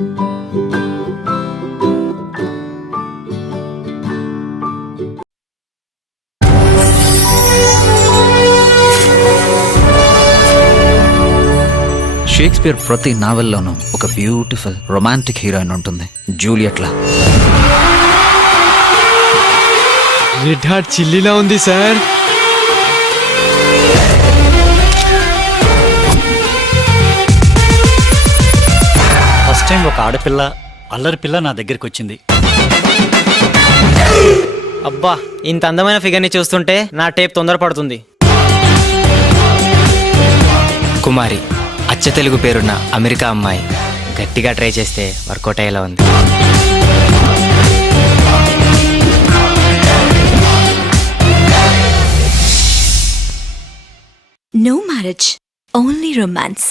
Shakespeare ప్రతి నావెల్లోనూ ఒక beautiful romantic heroine ఉంటుంది, జూలియట్లా. రెడ్ హాట్ చిల్లీలా ఉంది సార్. ఫస్ట్ టైం ఒక ఆడపిల్ల అల్లరి పిల్ల నా దగ్గరికి వచ్చింది. అబ్బా, ఇంత అందమైన ఫిగర్ని చూస్తుంటే నా టేప్ తొందరపడుతుంది. కుమారి, అచ్చ తెలుగు పేరున్న అమెరికా అమ్మాయి. గట్టిగా ట్రై చేస్తే వర్కౌట్ అయ్యేలా ఉంది. No marriage, only romance.